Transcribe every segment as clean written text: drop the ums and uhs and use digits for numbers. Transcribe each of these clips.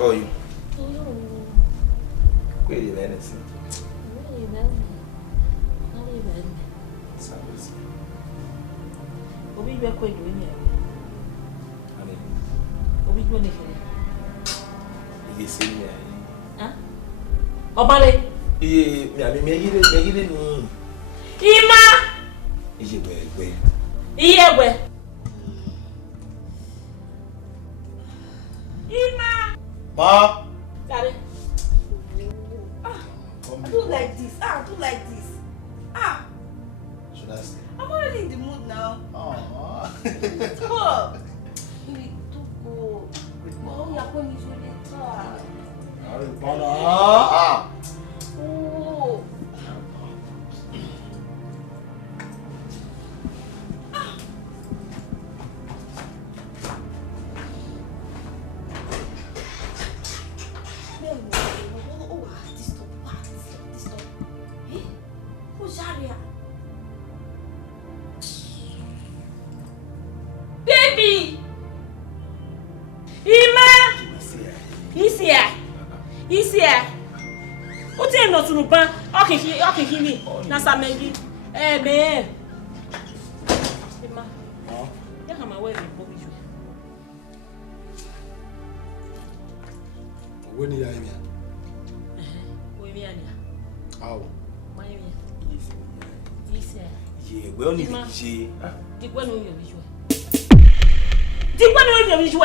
Oh, you. Where you Benin? Where you Benin? How you Benin? Service. Obi be ko do ni. Ani. Obi do ni kini. Iye se ni ayi. Ah? Obale. Iye mi abi megide ni. Ima. Iziengbe. Iyenbe. Ima. Ma. Daddy. Do like this. Do like this. Should I stay? I'm already in the mood now. Oh. Stop. Baby, don't go. Oh, you're going to the car. Oh. Baby! Ima! He's here. What time not to ban? Okay, me. Nasa mengi. Man. Ima. Ya kama wewe bobi ju. When you are here? We me ania. How? Why me? Yes. Yeah, we only DJ. Digwa no yo biju. Digwa no yo biju.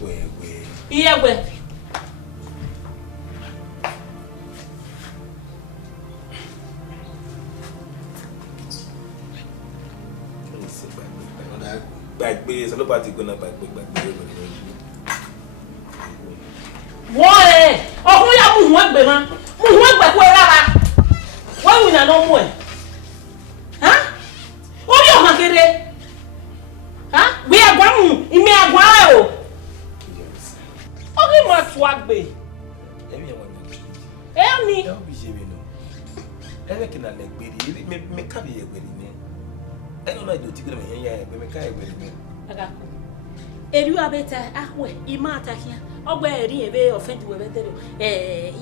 Where? Iyewe. Bagbe, so nobody gonna bagbe. Wọ́n ọkùnrin yà mú ìwọ̀n ẹgbẹ̀ máa mú ìwọ̀n ẹgbẹ̀ kó rárá wọ́n wì náà mú ẹ̀ ó ní ọ̀hàn kéré gbé ẹgbà mú ìmí ẹgbà rẹ̀ o ó kí mọ̀ tó àgbè ẹ̀mí ẹ̀rẹ́ kí náà lẹ́gbẹ̀rẹ̀ mẹ́kàbí ẹgbẹ̀rẹ̀ ní ẹnu náà ìdòtí kí náà yẹn ẹgbẹ̀ mẹ́kà ẹgbẹ̀rẹ̀ ní eri abeta ahwe imata hia ogba eri ebe offend we betere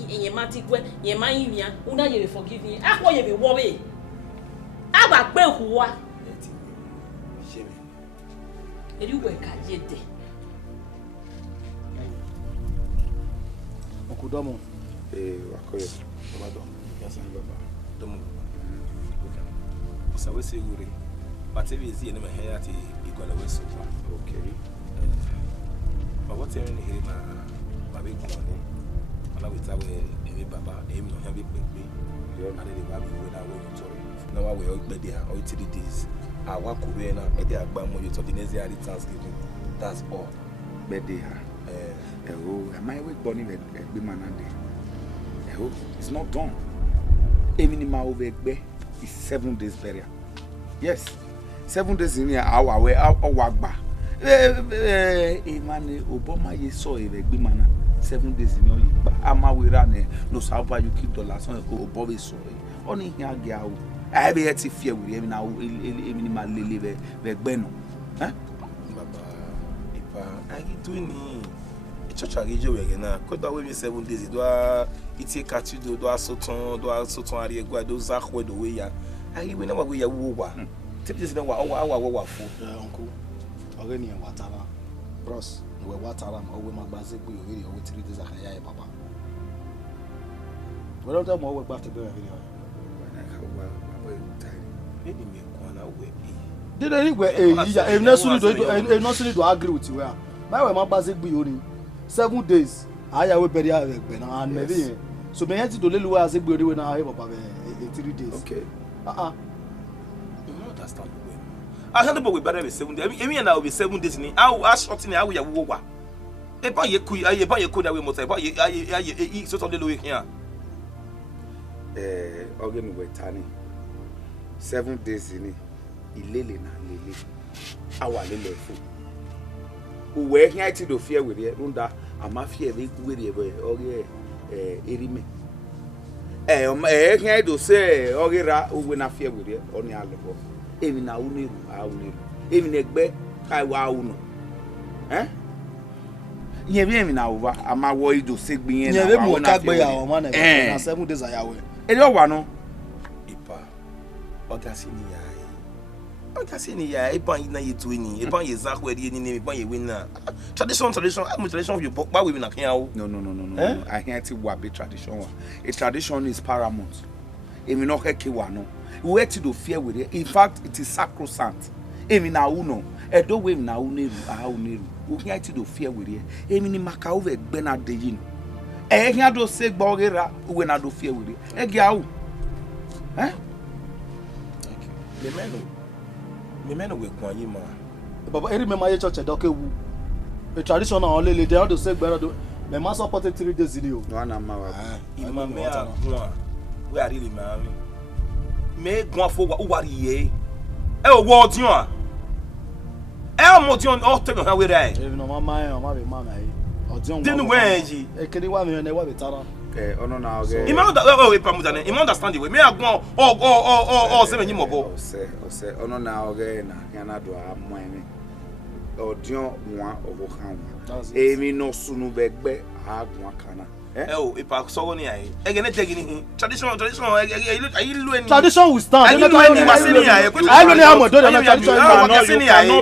yen mati gwe yen man yia una ye forgive me ahwo ye be wo we agba pe huwa eri we ka yede Okudomo. Wakoye Obado yasa baba domo osawe segure batebi ezi ene me hayati igwala weso okay. But what's in here, my big money? I will tell you, Baba, aim no heavy baby. I didn't have you without waiting to now. I will be there all 3 days. I walk away now, and they are buying more to the next year Thanksgiving. That's all. Birthday, am I with Bonnie with Bimanande? It's not done. Even my over is 7 days burial. Yes, 7 days in here, our way, our walk back. Man, Obama, you saw a big man 7 days in your but I'm away running. No, how you keep the last one, Bobby saw it. Only here, girl. I be at fear with him now, even my lily, Beno. Huh? Papa, I doing it. Church again now. Could that be 7 days? Do I take at you? Do I so ton, those are where the way I even know where you were. Take this now, our food, uncle. Ogeni en watara bros we watara ma owe magbaze gbe ori owe 3 days akaya e papa we don't tell mo we gba to be video did anyway no need to agree with you my we magbaze gbe ori 7 days aya we bury egbe na and maybe so me yet to lelu as gbe ori we na papa 3 days okay you understand. I can't be better 7 days. I mean, I will be 7 days. I shot in a way. A buy a cool, I buy a cool away motor. I sort of the way here. Organ with Tani 7 days in it. Lily na Lily. Our little fool. Who were here to do fear with it. Runda, a mafia, they with it. Oh, yeah, Erime. Here to say, Ogera, who will not fear with it on the other. Even now, Even egbe kai wa uno. Ye bi emi na over ama wo ido segbe yen na wa mo ka gbe ya o ma na 7 days ayawe. E do wa no. Ipa. Oga sini ya ipa na yetu ni. Ipa ye zakwe di ni ipa ye win na. Tradition, I'm tradition of you ba we na kan o. No. I hear ti wa be tradition wa. A tradition is paramount. Emi no keke wa no. We to do fear with it. In fact, it is sacrosanct. Emi na uno. E do we na uneru, uneru. We hear to do fear with it. Emi ni maka over gbe na de yin. E hear do say gbogera we na do fear with it. E gia u. Me meno we kwa yima. Baba, I remember your church doke wu. A tradition on only they do say gbe do. Me ma support 3 days video. No na ma wa. Ima me a gwa. We are really man. Me gwa fo wa wari ye. E o wo ti on. E o mo ti on o te no we dai. Even no mama o ma be mama e. O ti on. Dinu we ji. E kini wa me na wa be tara. Ono na oge. Ima da we pamuza ne. Ima understand the way. Me a gwa o se me nyimo bo. Ose ono na oge na ya na do amwa mi. Odion nwa obo kan. Emi no sunu begbe agwa kana. Ipa so ni ai. Ege ne tegi ni tradition tradition will stand. I really am do the tradition.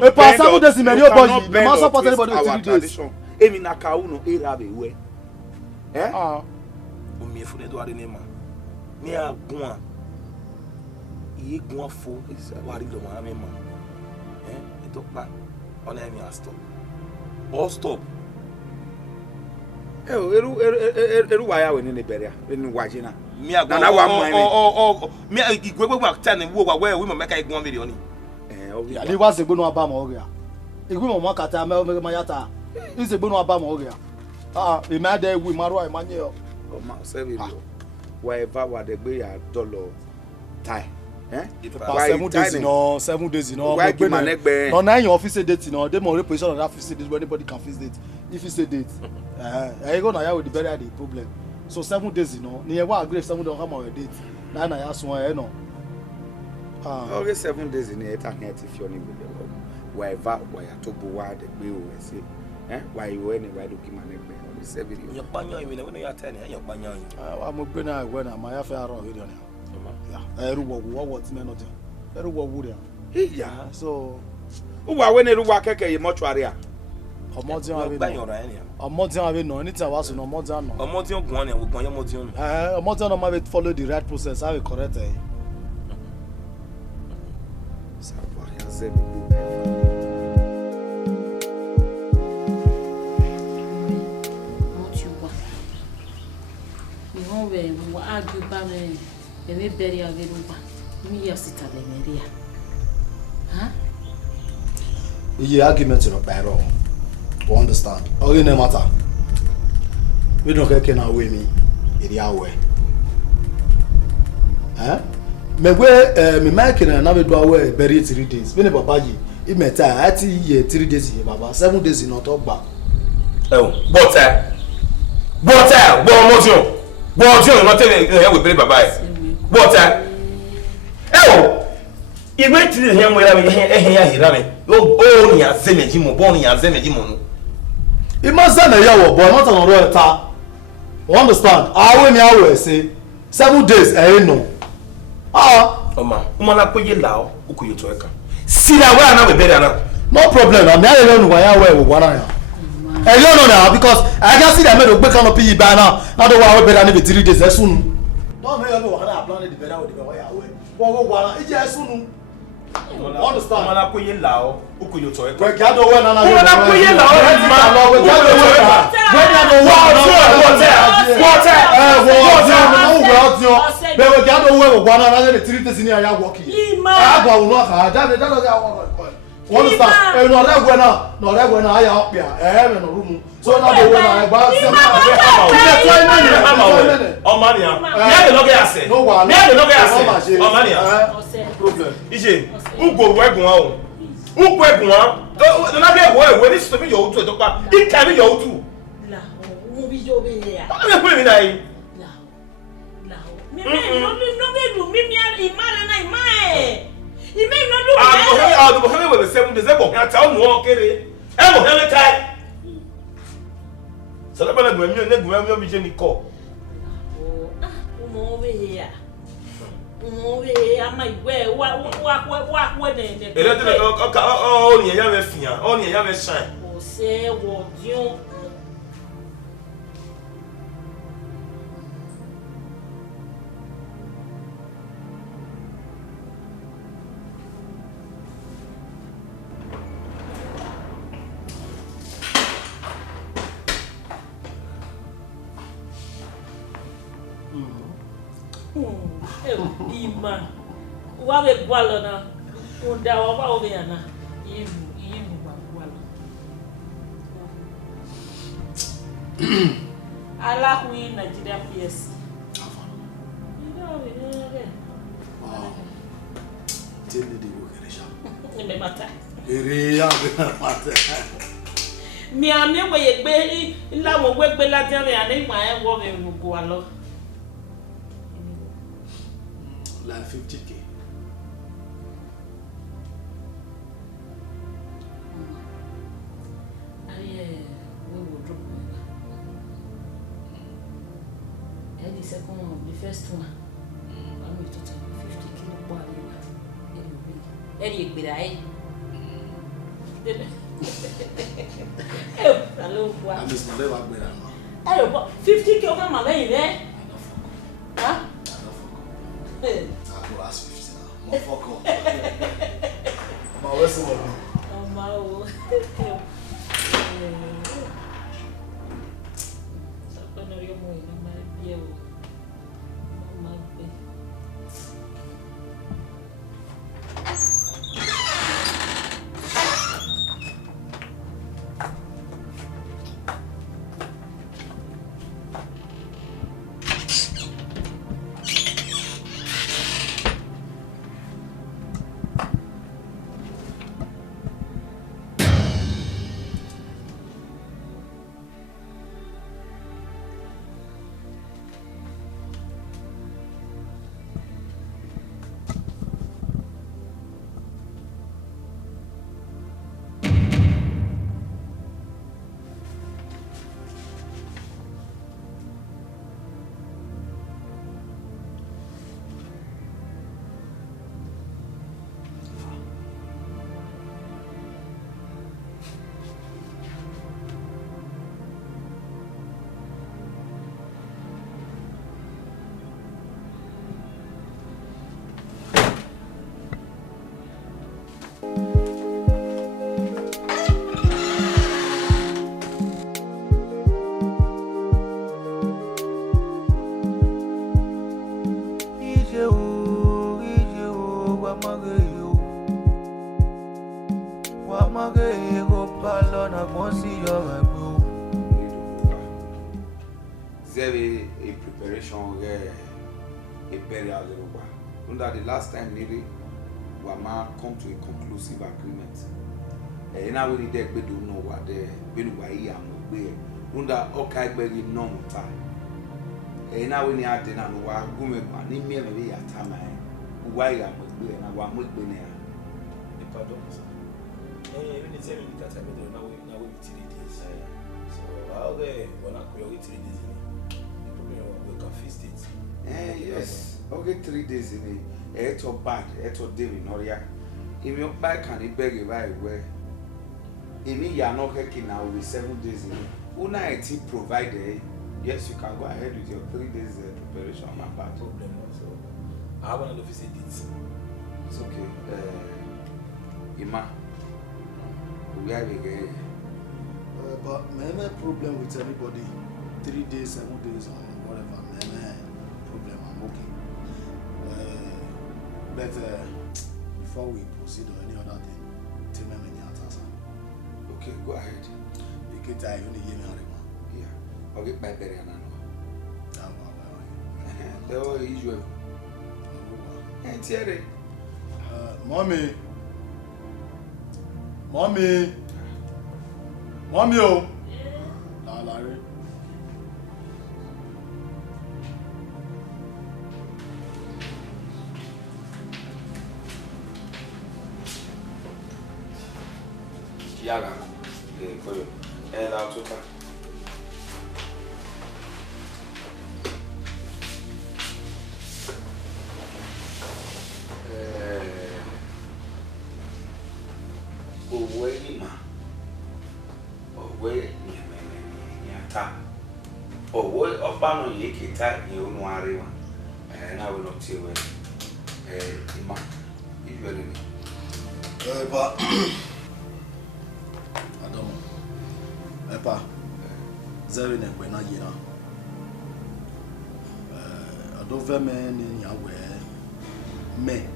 Ipa 7 days in Nerow Daku. Me ma support anybody with 3 days. Emi na ka uno era be we. O mi fu ne do ade ne ma. Me agun iye gun fo wa ri lo ma me ma. E to pa ona mi a stop. All stop. Eru wa ya we ni beria enu waje na mi agun na wa mi igwegwe wa tan wo wa we make igun million ya le wa segbo no aba mo oria igwe mo makata me ma yata isegbo no aba mo oria e ma da ewu maru ai manye o ma se we do whatever wa de gbe ya dollar tie 7 days no no na your office date no dey more position on that office date where anybody can fix date if you say date you go na ya with the very the problem so 7 days no ni e wa agree 7 days come on date na ya so no okay 7 days ni e ta kan ti fi oni with whatever wa ya to bo wa de gbe o we say why you any why do ki ma ne gbe on the 7 yo panyan imi na we ya tell ni yo panyan wa mo gbe na we na ma ya fe aro video ni what men so uwa we neruwa keke ye mortuary a omodian ave no anything was no omodian no omodian gun we gun omodian omodian no ma follow the right process how we correct savoir ya ze we argue ba me me bury ageruba mi yasita beneria iye argument no pero you understand oge no matter we don't care na we me iri awe megwe me make na be do awe bury 3 days me ne baba yi imeta ati ye 3 days ye baba 7 days no to gba Bojo no tell we bury baba water iwe tiri here mo ya hira me o ni azemeji mo bo ni azemeji mo no imagine na ya wo bo not on road ta you understand awe mi awe say 7 days no oma na poye la o ukuyo to eka sira we na we bury na no problem na me aye no wa ya we wo na ya I don't know now because I can see that made a canopy by now. Not the one better than 3 days soon. Don't make me want to plan the better with the way I will. It's just soon. Understand? Man, I put you loud. Who could you talk? We got the one and I put you loud. Understand? No regwana aya opia. Me no room. So na the one I ba se Omania. Me no get ase. Me no get ase. Omania. Problem. Ije. Ugo wegun o. Ugo wegun o. Do na be we this to me your to pa. It can be your too. La. Wo bi jo be ya. Me put me dai. La. Me no be do me mi imara na imae. He may not do I'll go ahead with the 7 days. I tell you, okay. I will have a time. So, I'm going to be Jenny call. Over here. Over here, I might wear what when they only a young finger, only a young shine. Oh, say what you. Ima, wawe gwalo na unda wa wawe na imu gwalo. Ala hui Nigeria PS. Wow. Tell me the work in the shop. Nimemata. Area mata. Mi ame we yegbe la wo we gbe la jere ani ma e wo me gwalo. Like 50K. We will drop and the second one, the first one. I'm going to tell you 50K body. Any bit hello, I'm just never better now. Hello, 50K over my lane, eh? Huh? I'll go ask 50 now. More fuck off. I'm a wrestler. Oh, my. The last time nearly Wama come to a conclusive agreement. Now we need to do know what the Benuai and we under okay very normal time. Now we need to know what women are near me at time. Why am we and I want to be near? The pardon, when it's every that I made now with 3 days. So, how they want to create 3 days? The problem we can fix it. Yes, okay, 3 days in it. Eto bad, eto David Noria. If your back can it beg you right where? If you are not working now with 7 days in it, Una IT provided. Yes, you can go ahead with your 3 days preparation. My bad problem. So I have an office edit. It's okay. Ima, we have again. But my problem with anybody, 3 days, 7 days, or whatever, my problem, I'm okay. But before we proceed or any other thing, tell me many answers. Okay, go ahead. You can tell you only hear me. Yeah. I'll get my berry and That was usual. And Thierry. Mommy. Mommy. Mommy, oh. Larry. Yaga. Koyo. La tuta. Owe ma. Owe nyata. Owe opano yekita ni onware wa. Na we not see when Ima if you are ready. Epa. Adam. Epa. Zeri ne kwena yina. Adove me ni yawe me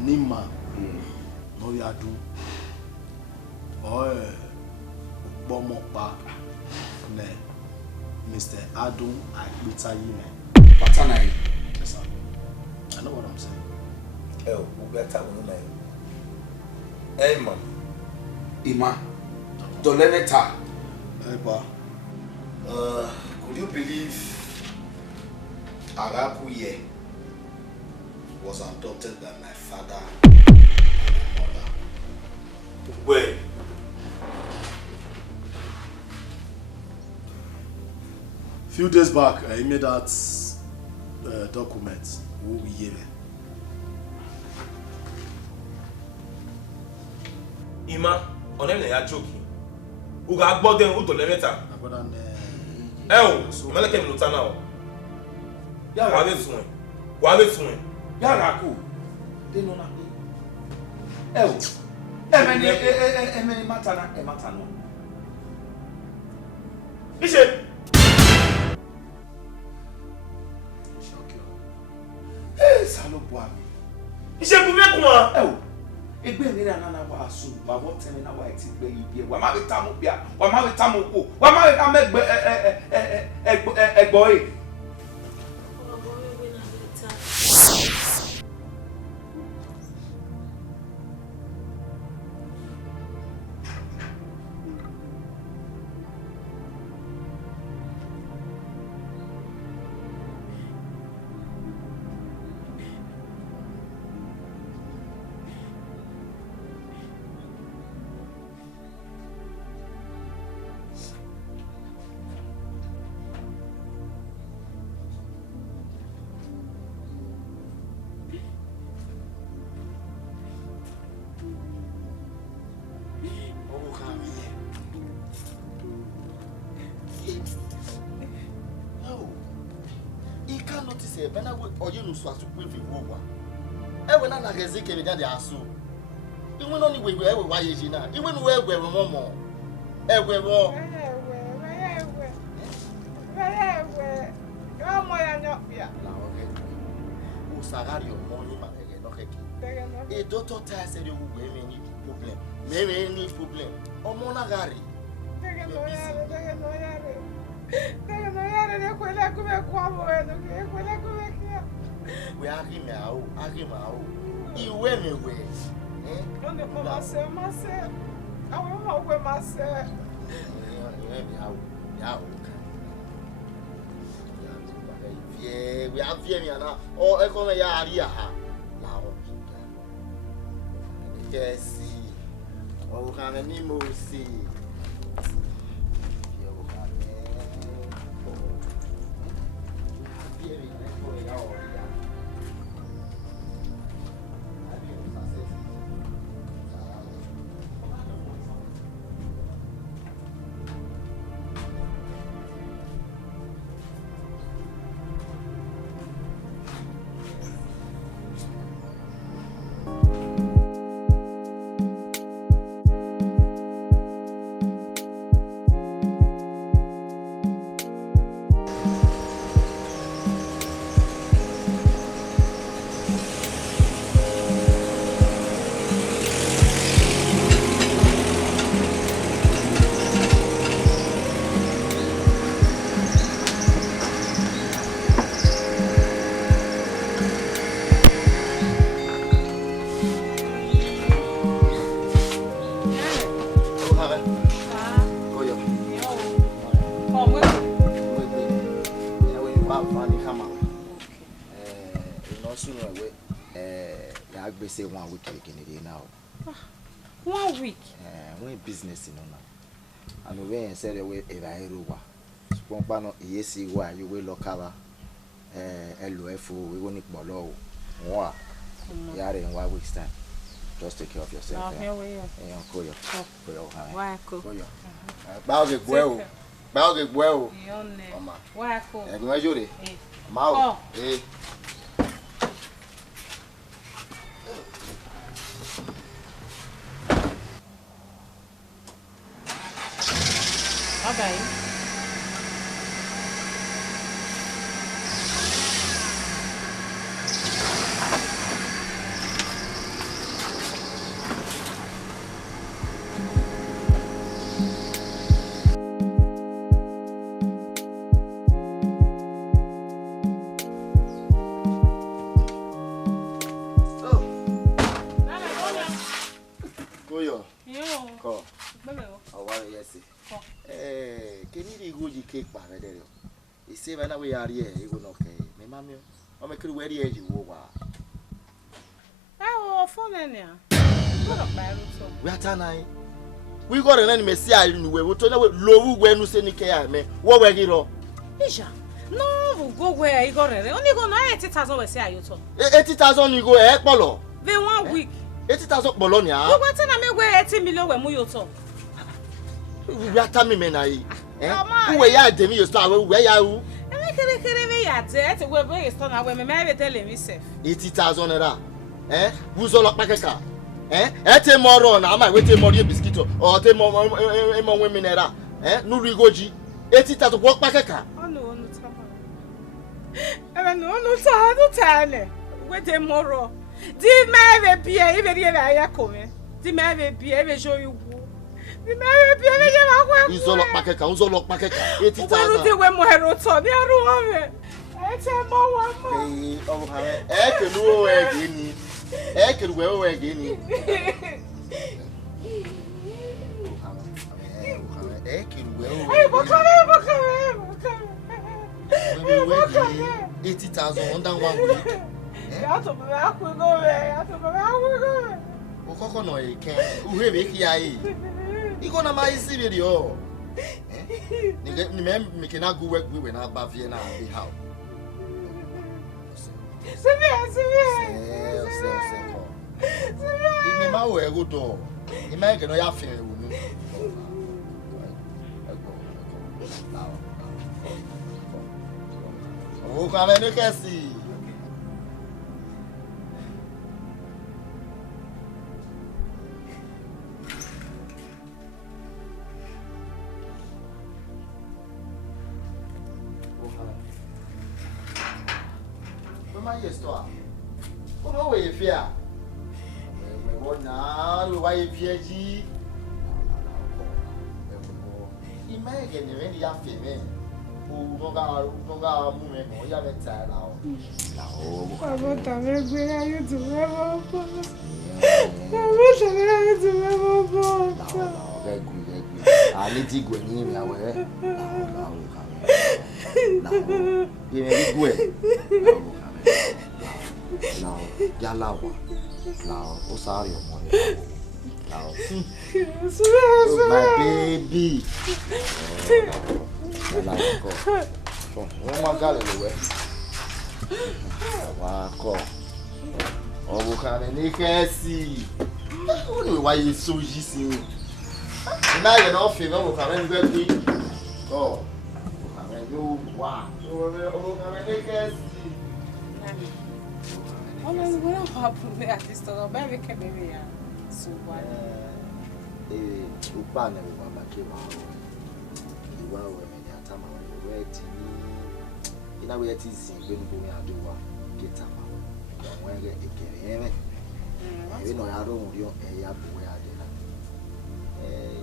nima no ya do. Ogbomo pa ne Mr. Adu Agbita Yime. Patana. Yes, sir. I know what I'm saying. Oh, we better we know. Hey, man. Ima. Doleneta. Epa. Could you believe Arakuye was adopted by my father and mother? Wait. Few days back, I made that document. Who we hear? Ima, on them they are joking. Who got bought them who to lemeta? Oh, Malaka Lutana. Wale swing. Yaraku. They know not. Emeni matano. Bishop. Salo Boami. Bishop, we make one. Oh, egbe ni na wa asu, ma wo temi na wa eti gbe ibi e. Wa ma be tamu bia, wa ma be tamu ko, wa ma be ka megbe egbo e. Bena we oye nu so asukwe fi wo wa e we na na geze ke meja de aso iwe no ni we wa ye ji na iwe nu we egwe we momo egwe wo yo mo ya nyopia na oge o sagari o mo ni ma ege no keki e doctor ta se de wo we me ni problem me ni problem o mo na gari we agime ao iwe me we onde mama se awu ma we ma se ya we avie mi ana o e ko ya ari aha la o kesi o kana ni mo si say one week again now. 1 week. We business in now. And we said we evaluate. Spompano yesi wa you will local LOF we will need below. Wow. You are in 1 week's time. Just take care of yourself. Here we are. Why go? Bauge bueu. Bauge bueu. Mama. Why go? É não é jure. Mal. Okay. Cake by the day. You see, when we are here, you will not pay. My mammy, I'm a crew where you are. Oh, for Nania. We are Tanai. We got an enemy, see, I knew we would turn away low when you send care. What were you? Isha, no, go where you got it. Only go 80,000 was say you told 80,000 you go ahead, Polo. They 1 week 80,000 Bologna. You want to make where 80 million when you talk. We are Tammy Menai. Who are you? Demi, you start where you are. And I can't get it. We're very strong. I will marry telling myself 80,000 era. Who's all up my car? At a more on, I might wait a more biscuit or take more women era. No rigoji. 80,000 walk back a car. Oh, no, no, time. Wait a more. Did my be even if I come? Did my be ever show you? He's all up my car, who's all up my car. 80,000. They were more rotten. They are I tell more. I can do again. I can wear again. I can wear 80,000 under 1 week. Koko no e ken uhe be ki ai iko na mai si video ni me ke na go work we na ba vie na be how ni ma wo e go do ni ma ke no ya fe wo nu o ka me no kesi yes to como we fear we want na we why fear ji imagine when you are fear no ga mu me mo ya be ta la o baba ta me gbe ayo tu me bo baba ta me ayo tu me bo ga gu ali ti gwe ni mi awe na ye me gwe now, Yalawa. Now, Osario, now, my baby. Oh my God, anyway. Oh, can I see? Why you so easy? Now you're not feeling can I oh, wow. Oh, can I see? Oh, no, we don't have to at this store. Baby, can be so what? Upa never came out. You are women at time when you were in a way it is when we are doing get up. Don't wear it again. You know, I don't know a yap where I did.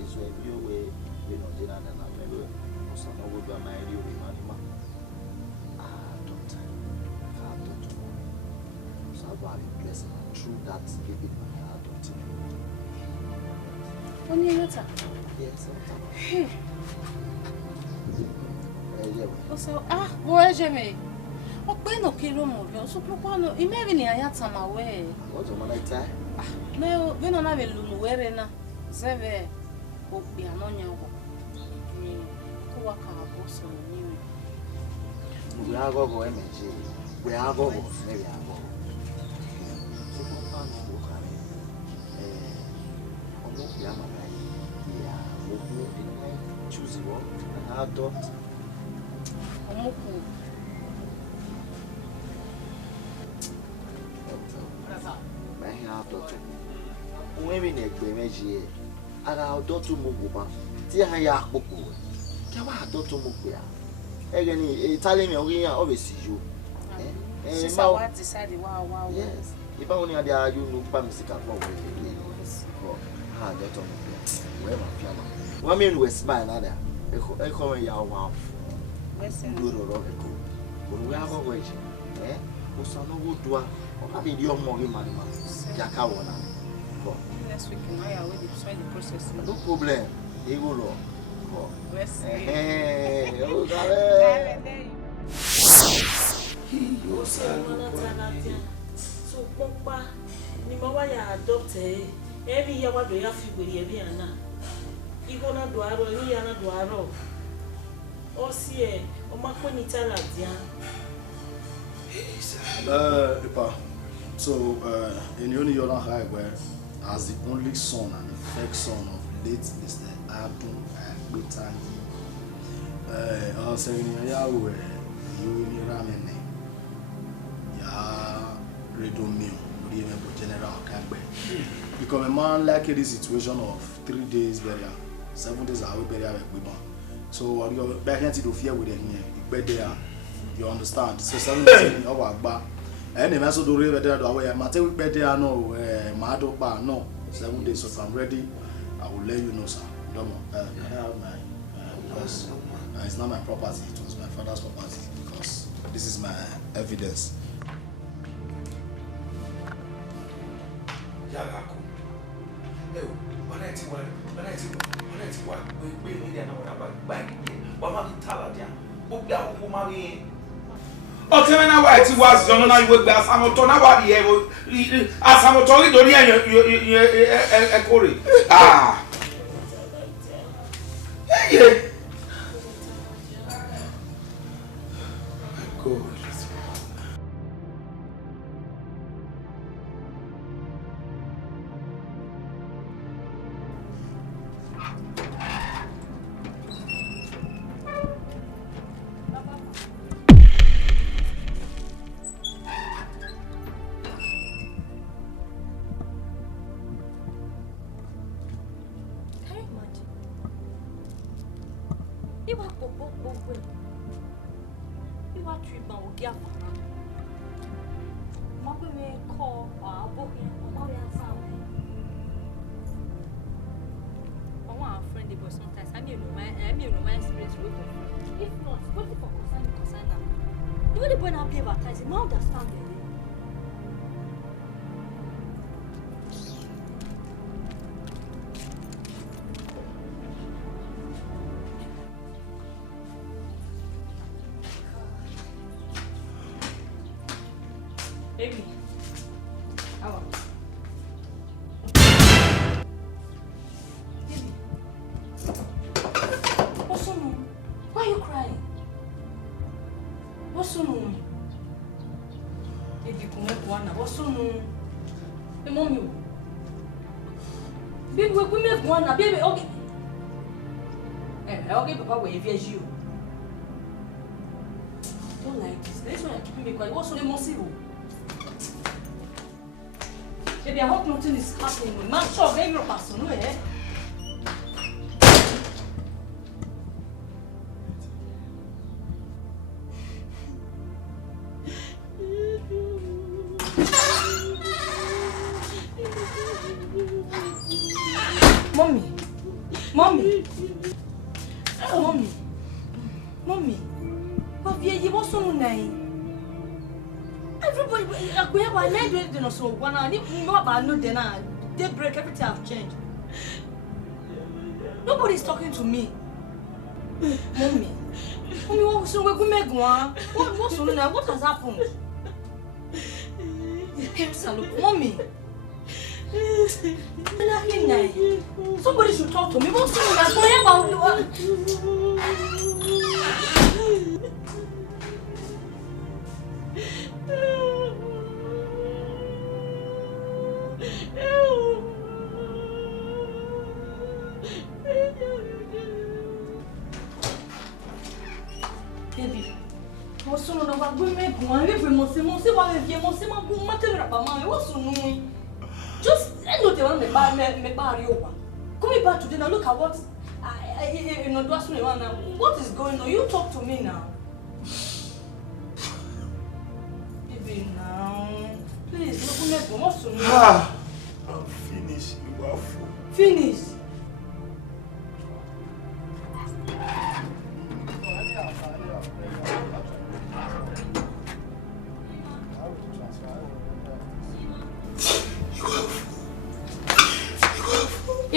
So if you were, you know, dinner and I remember, so no would be my idea. Blessing through that giving my heart unto you. Only a letter? Yes, so, boy, Jimmy. Ogbomo kiro mo yo so propano imeve ni ayata mawe. What am I tie? No, we no na velu were na. Zeve obi anonya wo. Ko waka aboso ni. We are go emeje. We are go maybe I go. So propano wo kare. Omo ya mama ya wo choose one and adopt. Omo ku Women ekbemeji aga odotu muguba ti ha ya akpopo ke wa adotu muguya egeni Italian me orin ya obesi yo Sister what decide wow yes iba oni ade ayu nu pa misika for we ha adotu muguya we ma fiama wa me nu smile na da e ko ya wa nduro ro eko ko we ha go eji usano go dua o abi di omo ri mani ma jaka wona next week now I will decide the process. No problem. He will go. Let's see. Oh, darling. So, Papa, ni mawa ya adopt every year what do you have to be every ana. Igona duaro, ni ana duaro. O sie, o mako ni tala dia. Papa. So, in the only high where as the only son and the first son of late Mr. Adun Agbeta, I was saying, Yahweh, you ramene, ya redomio, even General Kagbe. Because a man like this situation of 3 days burial, 7 days I will bury with so you're back into fear with it here, you understand? So 7 days in our back. Any mess of the river there, I matter with better, no, Mado Bar, no, 7 days. So if I'm ready, I will let you know, sir. Don't have my because it's not my property, it was my father's property because this is my evidence. Yagaku. Hey, when I see what we need another back, what am I telling you? Book down, mommy. Okay, when I was young, I would be a Samoto. Now, as Samoto, you ah, yeah. Good. Baby, how? Baby, what's wrong? Why are you crying? What's wrong? Baby, come on, what's wrong? Hey, mommy. Baby, we make one, baby. Okay. Okay, Papa, we avenge you. Don't like this. This one keeping me quiet. What's so emotional? Baby, I hope nothing is happening. Man, sure, baby, you're passing, no, eh? Mommy. Mommy. Oh, mommy. Mommy. What have you what's on name? Everybody, we have a lady doing so one hour. No, but no, they break everything. Have changed. Nobody's talking to me, mommy. What has happened? Mommy. Somebody should talk to me. What's going on? Baby, what's on over? We make one. We must just I know they want me buy over. Coming back today now. Look at what what is going on? You talk to me now. Baby, now. Please, look what's on. I'm finished. You are full. Finish.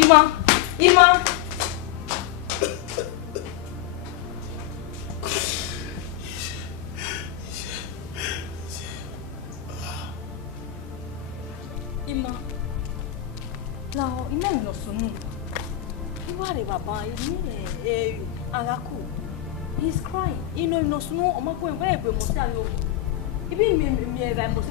Ima. Now, Ima no sunu. Iware baba, Agaku. He's crying. No sunu. Omako enwe mo si ayo. Ibi me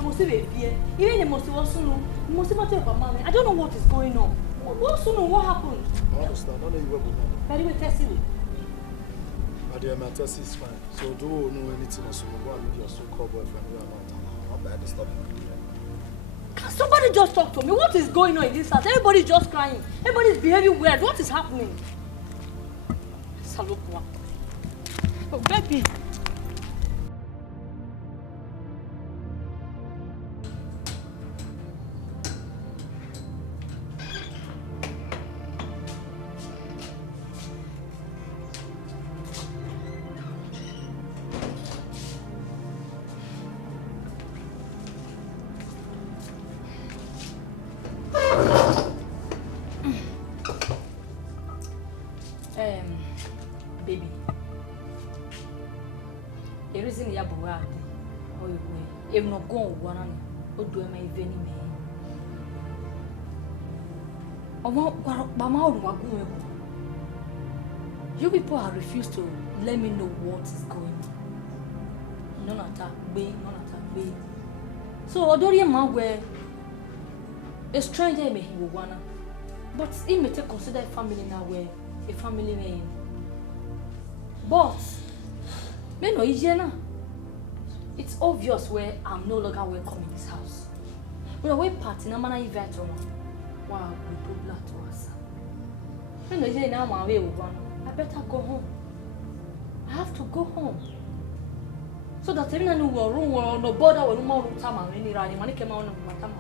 mo se be fie. Ibi mo se wo sunu. Mo se mate baba. I don't know what is going on. What happened? I understand. I know you were good. But you were testing me. But my test is fine. So do you know anything else? Go and meet your so-called boyfriend. You are not bad to stop him. Can somebody just talk to me? What is going on in this house? Everybody's just crying. Everybody's behaving weird. What is happening? Salopwa. Oh, baby. Baby. The reason you are born, oh, you not go one on or do my venny me. You people have refused to let me know what is going on. None attack B. So, although your man were a stranger, may he will wanna, but he may take consider family now where a family man. But, me no Iyen. It's obvious where I'm no longer welcome in this house. When we party, na mana invite on. Wow, we put blood to us. Me no Iyen now my way over. I better go home. I have to go home. So that even no room or no border or no more time and any riding. When it came out of my time.